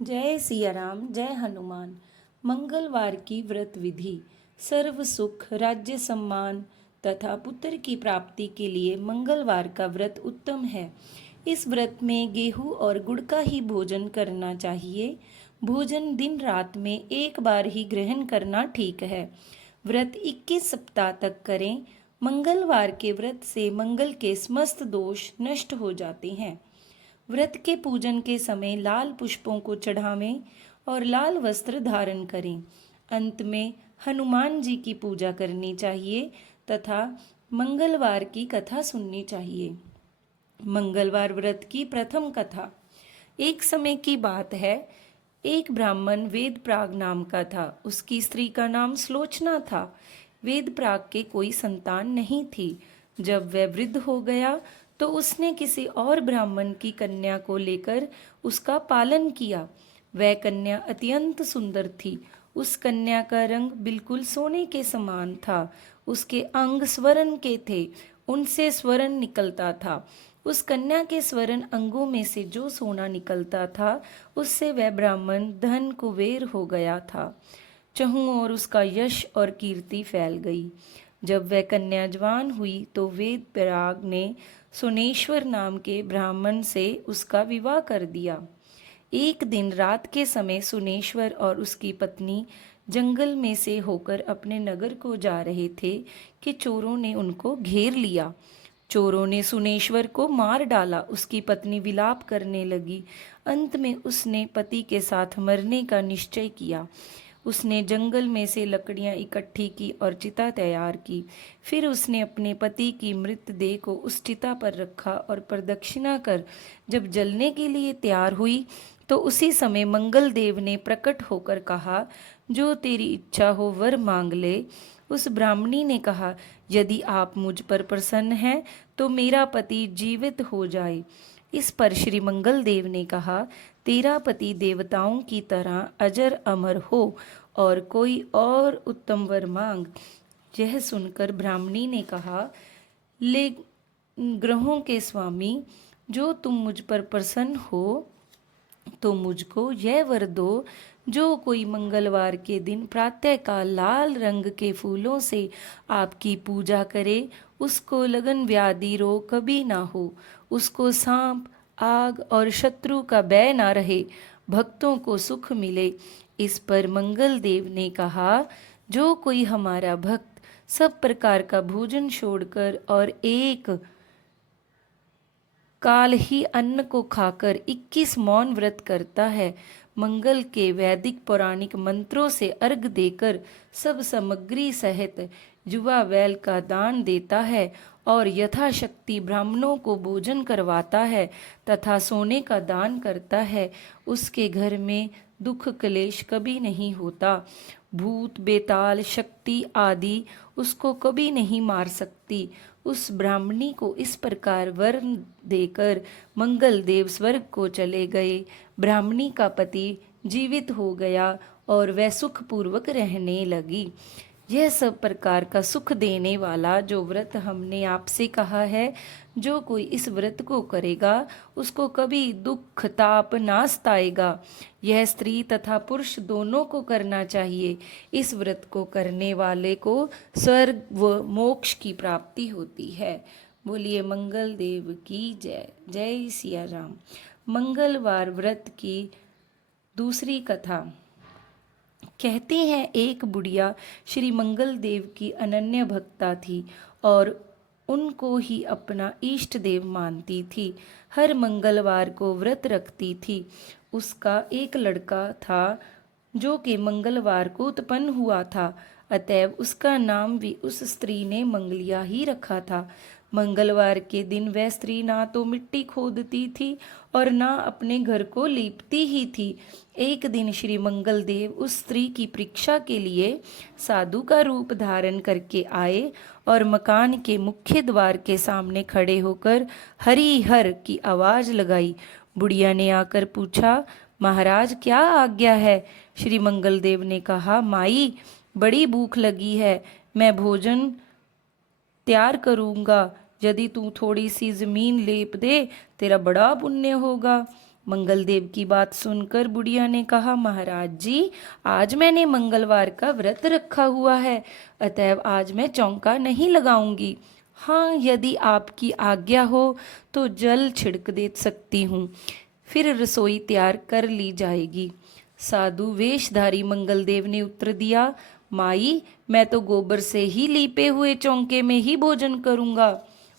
जय सिया राम, जय हनुमान। मंगलवार की व्रत विधि। सर्व सुख, राज्य सम्मान तथा पुत्र की प्राप्ति के लिए मंगलवार का व्रत उत्तम है। इस व्रत में गेहूं और गुड़ का ही भोजन करना चाहिए। भोजन दिन रात में एक बार ही ग्रहण करना ठीक है। व्रत 21 सप्ताह तक करें। मंगलवार के व्रत से मंगल के समस्त दोष नष्ट हो जाते हैं। व्रत के पूजन के समय लाल पुष्पों को चढ़ावें और लाल वस्त्र धारण करें। अंत में हनुमान जी की पूजा करनी चाहिए तथा मंगलवार की कथा सुननी चाहिए। मंगलवार व्रत की प्रथम कथा। एक समय की बात है, एक ब्राह्मण वेदप्राग नाम का था। उसकी स्त्री का नाम सुलोचना था। वेदप्राग के कोई संतान नहीं थी। जब वह वृद्ध हो गया तो उसने किसी और ब्राह्मण की कन्या को लेकर उसका पालन किया। वह कन्या अत्यंत सुंदर थी। उस कन्या का रंग बिल्कुल सोने के समान था। उसके अंग स्वर्ण के थे, उनसे स्वर्ण निकलता था। उस कन्या के स्वर्ण अंगों में से जो सोना निकलता था, उससे वह ब्राह्मण धन कुबेर हो गया था। चहुं ओर उसका यश और कीर्ति फैल गई। जब वह कन्या जवान हुई तो वेदप्राग ने सुनेश्वर नाम के ब्राह्मण से उसका विवाह कर दिया। एक दिन रात के समय सुनेश्वर और उसकी पत्नी जंगल में से होकर अपने नगर को जा रहे थे कि चोरों ने उनको घेर लिया। चोरों ने सुनेश्वर को मार डाला। उसकी पत्नी विलाप करने लगी। अंत में उसने पति के साथ मरने का निश्चय किया। उसने जंगल में से लकड़ियां इकट्ठी की और चिता तैयार की। फिर उसने अपने पति की मृतदेह को उस चिता पर रखा और प्रदक्षिणा कर जब जलने के लिए तैयार हुई तो उसी समय मंगल देव ने प्रकट होकर कहा, जो तेरी इच्छा हो वर मांग ले। उस ब्राह्मणी ने कहा, यदि आप मुझ पर प्रसन्न हैं तो मेरा पति जीवित हो जाए। इस पर श्री मंगल देव ने कहा, तेरा पति देवताओं की तरह अजर अमर हो और कोई और उत्तम वर मांग। यह सुनकर ब्राह्मणी ने कहा, ले ग्रहों के स्वामी, जो तुम मुझ पर प्रसन्न हो तो मुझको यह वर दो, जो कोई मंगलवार के दिन प्रातःकाल लाल रंग के फूलों से आपकी पूजा करे, उसको लगन व्याधि रोग कभी ना हो, उसको सांप आग और शत्रु का भय ना रहे, भक्तों को सुख मिले। इस पर मंगल देव ने कहा, जो कोई हमारा भक्त सब प्रकार का भोजन छोड़कर और एक काल ही अन्न को खाकर 21 मौन व्रत करता है, मंगल के वैदिक पौराणिक मंत्रों से अर्घ देकर सब सामग्री सहित जुआ बैल का दान देता है और यथाशक्ति ब्राह्मणों को भोजन करवाता है तथा सोने का दान करता है, उसके घर में दुख क्लेश कभी नहीं होता। भूत बेताल शक्ति आदि उसको कभी नहीं मार सकती। उस ब्राह्मणी को इस प्रकार वर देकर मंगल देव स्वर्ग को चले गए। ब्राह्मणी का पति जीवित हो गया और वह सुखपूर्वक रहने लगी। यह सब प्रकार का सुख देने वाला जो व्रत हमने आपसे कहा है, जो कोई इस व्रत को करेगा उसको कभी दुख ताप ना सताएगा। यह स्त्री तथा पुरुष दोनों को करना चाहिए। इस व्रत को करने वाले को स्वर्ग व मोक्ष की प्राप्ति होती है। बोलिए मंगल देव की जय। जय सिया राम। मंगलवार व्रत की दूसरी कथा। कहते हैं, एक बुढ़िया श्री मंगल देव की अनन्य भक्ता थी और उनको ही अपना इष्ट देव मानती थी। हर मंगलवार को व्रत रखती थी। उसका एक लड़का था जो कि मंगलवार को उत्पन्न हुआ था, अतएव उसका नाम भी उस स्त्री ने मंगलिया ही रखा था। मंगलवार के दिन वह स्त्री ना तो मिट्टी खोदती थी और ना अपने घर को लीपती ही थी। एक दिन श्री मंगल देव उस स्त्री की परीक्षा के लिए साधु का रूप धारण करके आए और मकान के मुख्य द्वार के सामने खड़े होकर हरि हर की आवाज लगाई। बुढ़िया ने आकर पूछा, महाराज क्या आज्ञा है? श्री मंगल देव ने कहा, माई बड़ी भूख लगी है, मैं भोजन तैयार करूंगा। यदि तू थोड़ी सी जमीन लेप दे, तेरा बड़ा पुण्य होगा। मंगलदेव की बात सुनकर बुढ़िया ने कहा, महाराज जी, आज मैंने मंगलवार का व्रत रखा हुआ है, अतएव आज मैं चौका नहीं लगाऊंगी। हाँ, यदि आपकी आज्ञा हो तो जल छिड़क दे सकती हूँ, फिर रसोई तैयार कर ली जाएगी। साधु वेशधारी मंगलदेव ने उत्तर दिया, माई, मैं तो गोबर से ही लीपे हुए चौके में ही भोजन करूंगा।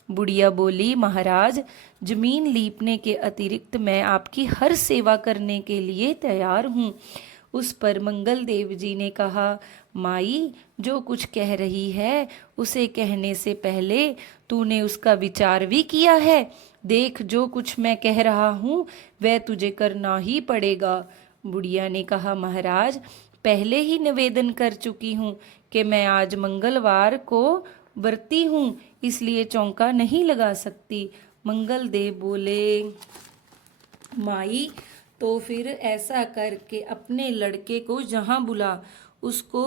बुढ़िया बोली, महाराज, जमीन लीपने के अतिरिक्त मैं आपकी हर सेवा करने के लिए तैयार हूँ। उस पर मंगलदेव जी ने कहा, माई, जो कुछ कह रही है उसे कहने से पहले तूने उसका विचार भी किया है। देख, जो कुछ मैं कह रहा हूँ वह तुझे करना ही पड़ेगा। बुढ़िया ने कहा, महाराज, पहले ही निवेदन कर चुकी हूँ कि मैं आज मंगलवार को व्रती हूँ, इसलिए चौका नहीं लगा सकती। मंगलदेव बोले, माई, तो फिर ऐसा करके अपने लड़के को जहाँ बुला, उसको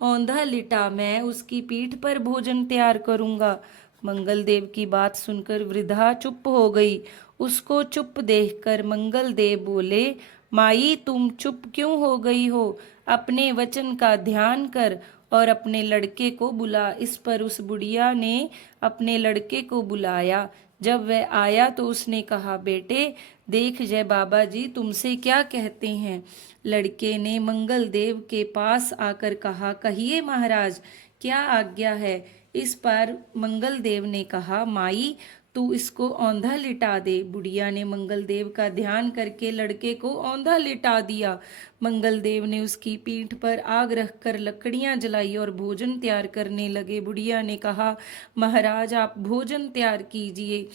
औंधा लिटा, मैं उसकी पीठ पर भोजन तैयार करूँगा। मंगलदेव की बात सुनकर वृद्धा चुप हो गई। उसको चुप देखकर मंगलदेव बोले, माई, तुम चुप क्यों हो गई हो? अपने वचन का ध्यान कर और अपने लड़के को बुला। इस पर उस बुढ़िया ने अपने लड़के को बुलाया। जब वह आया तो उसने कहा, बेटे, देख जय बाबा जी तुमसे क्या कहते हैं। लड़के ने मंगलदेव के पास आकर कहा, कहिए महाराज, क्या आज्ञा है। इस पर मंगलदेव ने कहा, माई, तू इसको औंधा लिटा दे। बुढ़िया ने मंगलदेव का ध्यान करके लड़के को औंधा लिटा दिया। मंगलदेव ने उसकी पीठ पर आग रखकर लकड़ियां जलाई और भोजन तैयार करने लगे। बुढ़िया ने कहा, महाराज, आप भोजन तैयार कीजिए,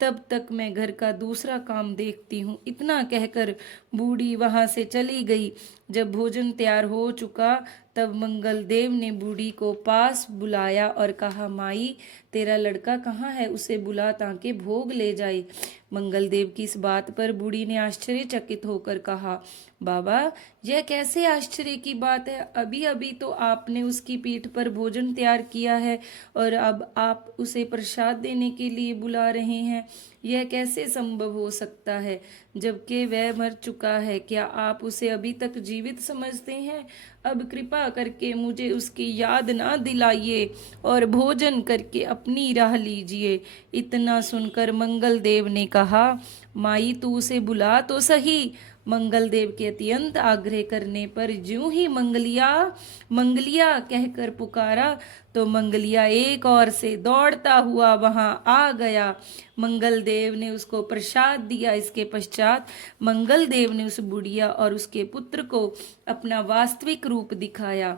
तब तक मैं घर का दूसरा काम देखती हूँ। इतना कहकर बूढ़ी वहां से चली गई। जब भोजन तैयार हो चुका तब मंगलदेव ने बूढ़ी को पास बुलाया और कहा, माई, तेरा लड़का कहाँ है? उसे बुला ताकि भोग ले जाए। मंगलदेव की इस बात पर बूढ़ी ने आश्चर्यचकित होकर कहा, बाबा, यह कैसे आश्चर्य की बात है? अभी अभी तो आपने उसकी पीठ पर भोजन तैयार किया है और अब आप उसे प्रसाद देने के लिए बुला रहे हैं। यह कैसे संभव हो सकता है, जबकि वह मर चुका है? क्या आप उसे अभी तक जीवित समझते हैं? अब कृपा करके मुझे उसकी याद ना दिलाइए और भोजन करके अपनी राह लीजिए। इतना सुनकर मंगलदेव ने कहा, माई, तू उसे बुला तो सही। मंगलदेव के अत्यंत आग्रह करने पर ज्यों ही मंगलिया मंगलिया कहकर पुकारा तो मंगलिया एक ओर से दौड़ता हुआ वहां आ गया। मंगलदेव ने उसको प्रसाद दिया। इसके पश्चात मंगलदेव ने उस बुढ़िया और उसके पुत्र को अपना वास्तविक रूप दिखाया।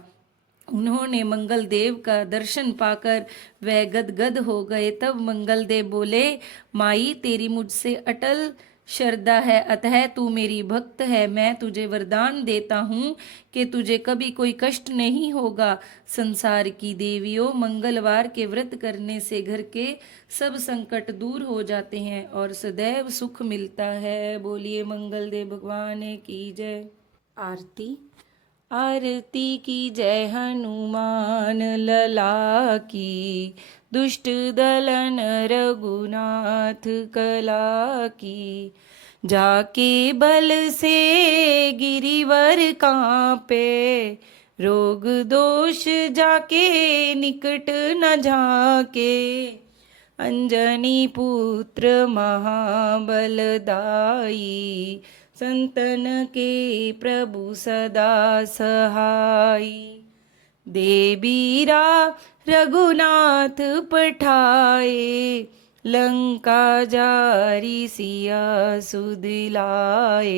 उन्होंने मंगलदेव का दर्शन पाकर वह गदगद हो गए। तब मंगलदेव बोले, माई, तेरी मुझसे अटल श्रद्धा है, अतः तू मेरी भक्त है। मैं तुझे वरदान देता हूँ कि तुझे कभी कोई कष्ट नहीं होगा। संसार की देवियों, मंगलवार के व्रत करने से घर के सब संकट दूर हो जाते हैं और सदैव सुख मिलता है। बोलिए मंगलदेव भगवान की जय। आरती। आरती की जय हनुमान लला की, दुष्ट दलन रघुनाथ कला की। जाके बल से गिरिवर कांपे, रोग दोष जाके निकट न झाके। अंजनी पुत्र महाबलदाई, संतन के प्रभु सदा सहाई। देबीरा रघुनाथ पठाए, लंका जारी सिया सुदिलाए।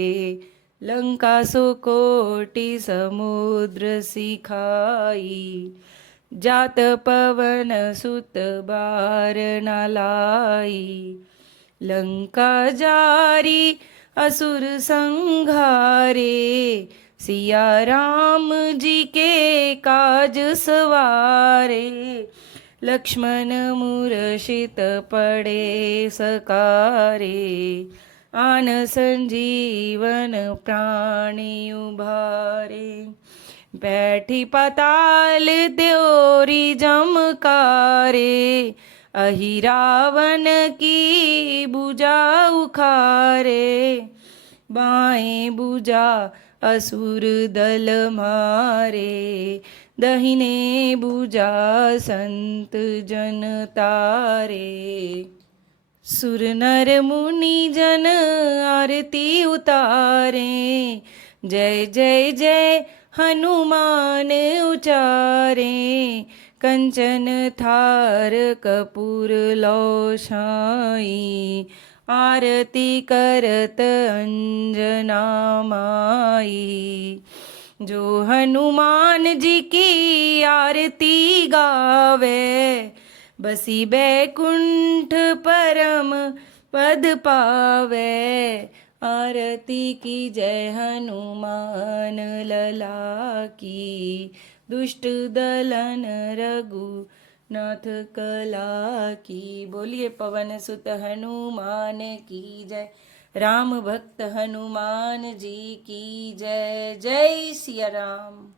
लंका सो कोटि समुद्र सिखाई, जात पवन सुत बार न लाई। लंका जारी असुर संघारे, सिया राम जी के काज सवारे। लक्ष्मण मूर्छित पड़े सकारे, आन संजीवन प्राणी उभारे। बैठी पाताल त्योरी जमकारे, अहि रावण की भुजा उखारे। बाएं बुझा असुर दल मारे, दहिने बुझा संत जन तारे। सुर नर मुनि जन आरती उतारे, जय जय जय हनुमान उचारे। कंचन थार कपूर लो छाई, आरती करत अंजना माई। जो हनुमान जी की आरती गावे, बसी बैकुंठ परम पद पावे। आरती की जय हनुमान लला की, दुष्ट दलन रघुनाथ कला की। बोलिए पवन सुत हनुमान की जय, राम भक्त हनुमान जी की जय। जय सिया राम।